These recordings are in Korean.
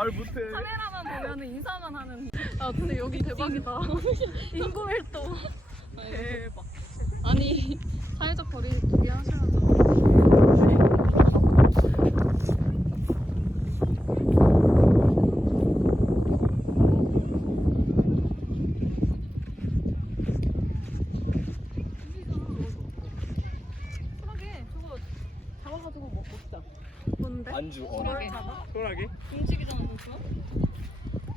말 못해. 카메라만 보면 인사만 하는. 아 근데 여기 대박이다. 인구 밀도. 대박. 아니 사회적 거리 두개 하시면서. 편하게 저거 잡아가지고 먹, 먹자. 뭔데? 안주 어. 뭘 잡아? 소라게? 움직이잖아 벌써.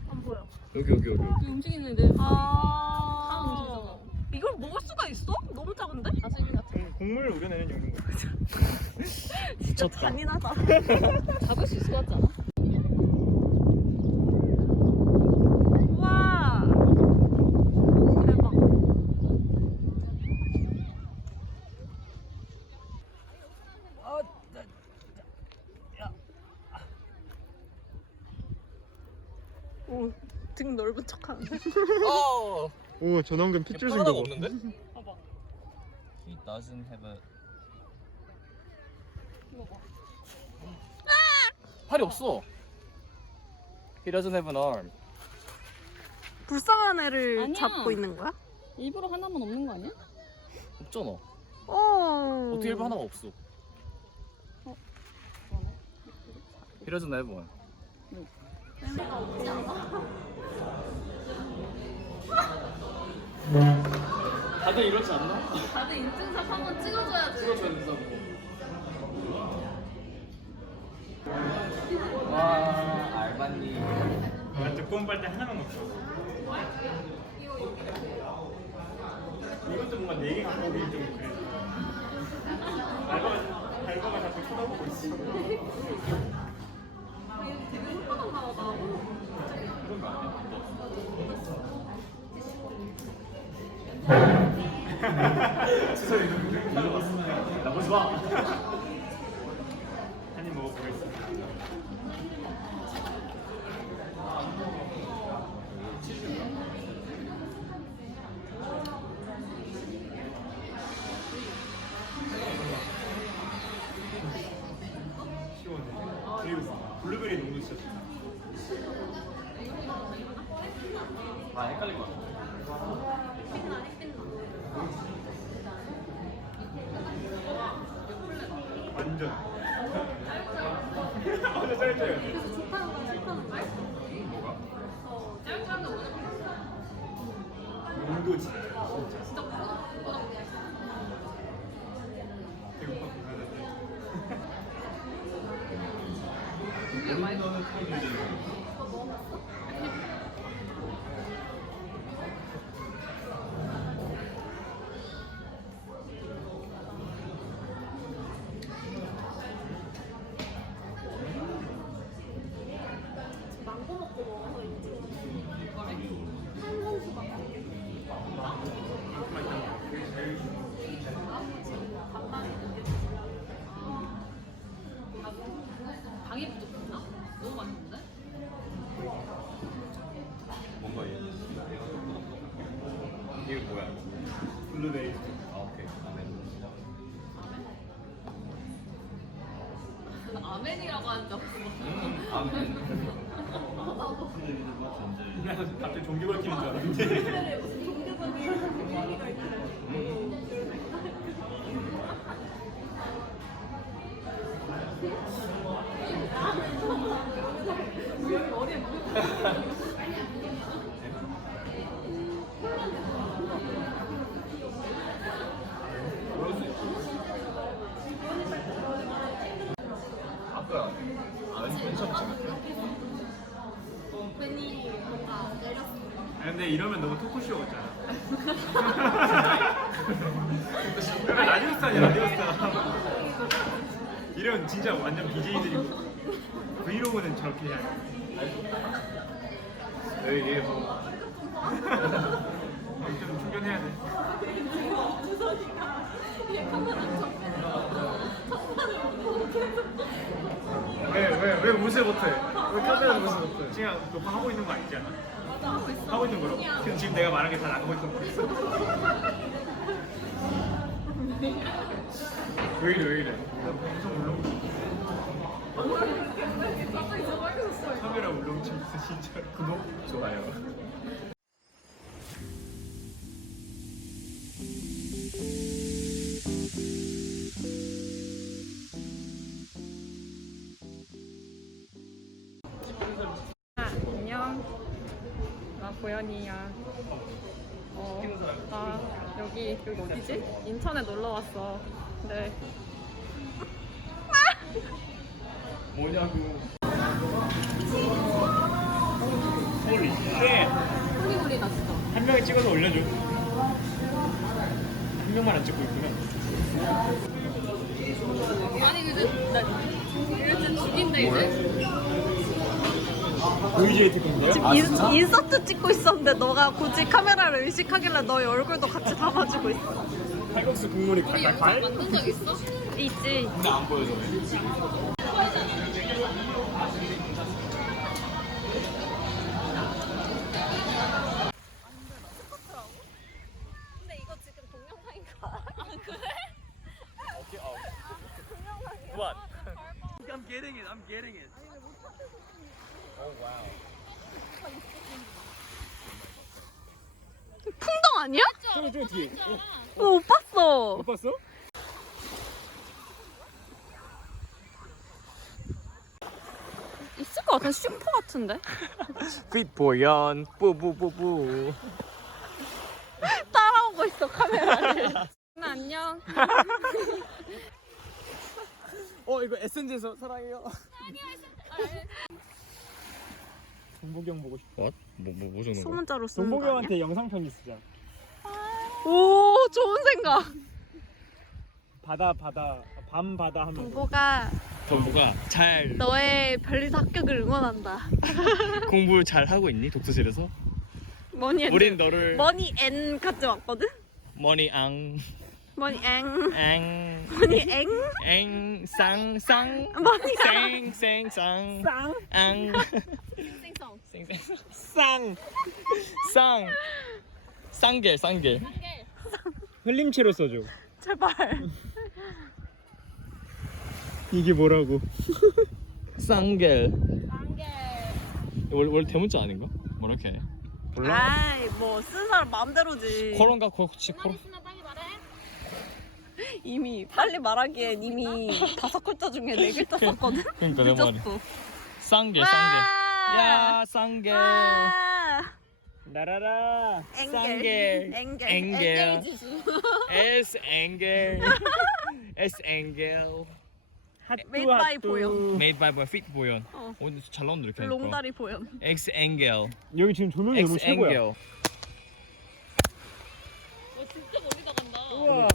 안 보여. 여기 여기 여기. 그 움직이는데 다 아. 움직이잖아. 이걸 먹을 수가 있어? 너무 작은데? 가슬기 같아. 국물을 우려내는 용도인 거. 진짜 미쳤다. 잔인하다. 잡을 수 있을 것 같지 않아? 우와. 대박. 오, 등 넓은 척하는데. 어. 오 전원근 핏줄 하나가 생겨 없는데? 봐봐. He doesn't have a. 이거 봐. 팔이 없어. He doesn't have an arm. 불쌍한 애를 아니야. 잡고 있는 거야? 일부러 하나만 없는 거 아니야? 없잖아. 어. 어떻게 일부 하나가 없어? 그러네. He doesn't have one. 다들 이렇지 않나? 다들 인증샷 한번 찍어줘야지. 찍어줘야 된다고. 와, 알바님. 나 두꺼운 빨대 하나만 먹자 이것도 뭔가 네개 갖고 오기 좀 그래 알바가 알바가 자꾸 쳐다보고 있어 마. 한입 먹어보겠습니다 시원해 그리고 블루베리 농도 진짜 좋다 아 헷갈릴 것 같아. 완전. 완전 짧아요 농도 진짜 배고파 아멘. 아멘이라고 하는 적 음, 아멘. 갑자기 종교 밝히는 줄 알았는데. 아까 아멘 펜션 찍었어. 괜히 뭔가 내렸어. 아, 근데 이러면 너무 토크쇼 같잖아 약간 라디오스타 아니야 라디오스타 이러면 진짜 완전 BJ들이고 브이로그는 저렇게 해야 돼 여기 얘 뭐. 여기 좀 충전해야 돼 왜, 왜, 왜 무시 못해? 왜 카메라 무시 못해? 지금 녹화하고 있는 거 아니지 않아? 하고 있는 거로? 지금 지금 내가 말한 게 다 나가고 있던 거였어. 왜 이래 왜 이래? 나 무슨 울렁증. 카메라 울렁증 있어 진짜. 구독 좋아요. 나 보현이야. 어, 나 여기 여기 어디지? 인천에 놀러 왔어. 네. 뭐냐고. 홀리 쉣. 소리소리다 진짜. 한 명이 찍어서 올려줘. 한 명만 안 찍고 있구나. 아니 근데 나 이럴 때 죽인다 이제. VJ 특인데요? 지금 인, 인서트 찍고 있었는데 너가 굳이 카메라를 의식하길래 너의 얼굴도 같이 담아주고 있어. 칼국수 국물이 우리 갈갈 영상 만든 적 있어? 있지. 근데 안 보여줘 왜? 근데 이거 지금 동영상인 거 알아? 아 그래? 오케이 어. What? I'm getting it. I'm getting it. 저기 저기 뒤에. 어, 어, 못 봤어. 못 봤어? 있을 것 같아. 슈퍼 같은데? 핏 보연 뿌뿌뿌뿌. 따라오고 있어 카메라를. 나 안녕. 어 이거 에센즈에서 사랑해요. 동복이 형 보고 싶어. What? 뭐뭐 뭐 적는 소문자로 쓰는 거 동복이 아니야? 형한테 영상 편지 쓰자. 오 좋은 생각. 바다 바다 밤 바다 하면. 동보가 정부가 잘 너의 별리사 합격을 응원한다. 공부 잘 하고 있니 독서실에서? 머니 앤. 우린 너를 머니 앤 같이 왔거든? 머니 앙, 머니 앵. 앙, 머니 앵. 앵, 쌍, 쌍, 머니 쌩, 쌩, 쌍, 쌍 앙. 쌩, 쌩, 쌍. 쌍, 쌍겔, 쌍겔. 흘림체로 써줘. 제발. 이게 뭐라고? 쌍겔. 안개. 원래 원래 대문자 아닌가? 뭐 이렇게. 아이 뭐 쓰는 사람 마음대로지. 코론가 코치 코론. 있으면 빨리 말해. 이미 빨리 말하기엔 이미 다섯 글자 중에 네 글자 썼거든. 그러니까 내 말이. 늦었어. 쌍겔, 쌍겔. 와. 야, 쌍겔. 와. 나라라. 앵겔. 앵겔. 앵겔. S 앵겔. S 앵겔. Made by. 보영. Made by boy fit 보연. 어. 오, 잘 나온다 이렇게. 하니까. 롱다리 보연. X 앵겔. 여기 지금 조명이 너무 X 최고야. 앵겔. 와 진짜 멀리 나간다. 우와.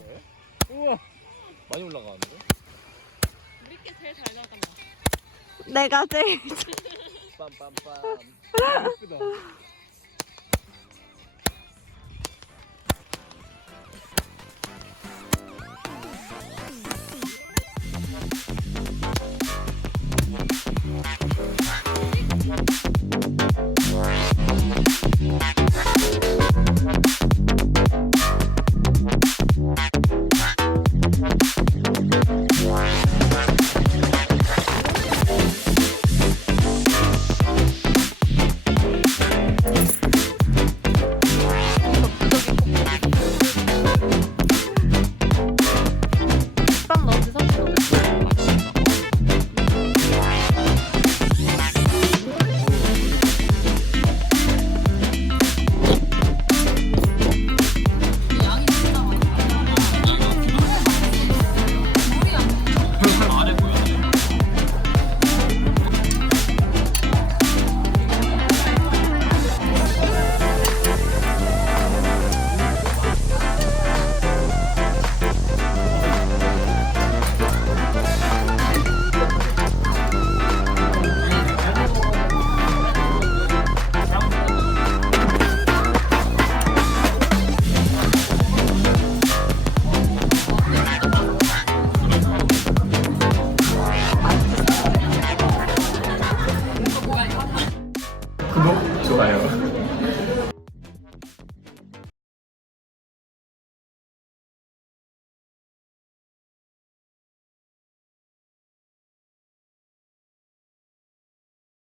우와. 많이 올라가는데? 우리 게 제일 잘 나간다. 내가 제일 빰빰빰. 예쁘다.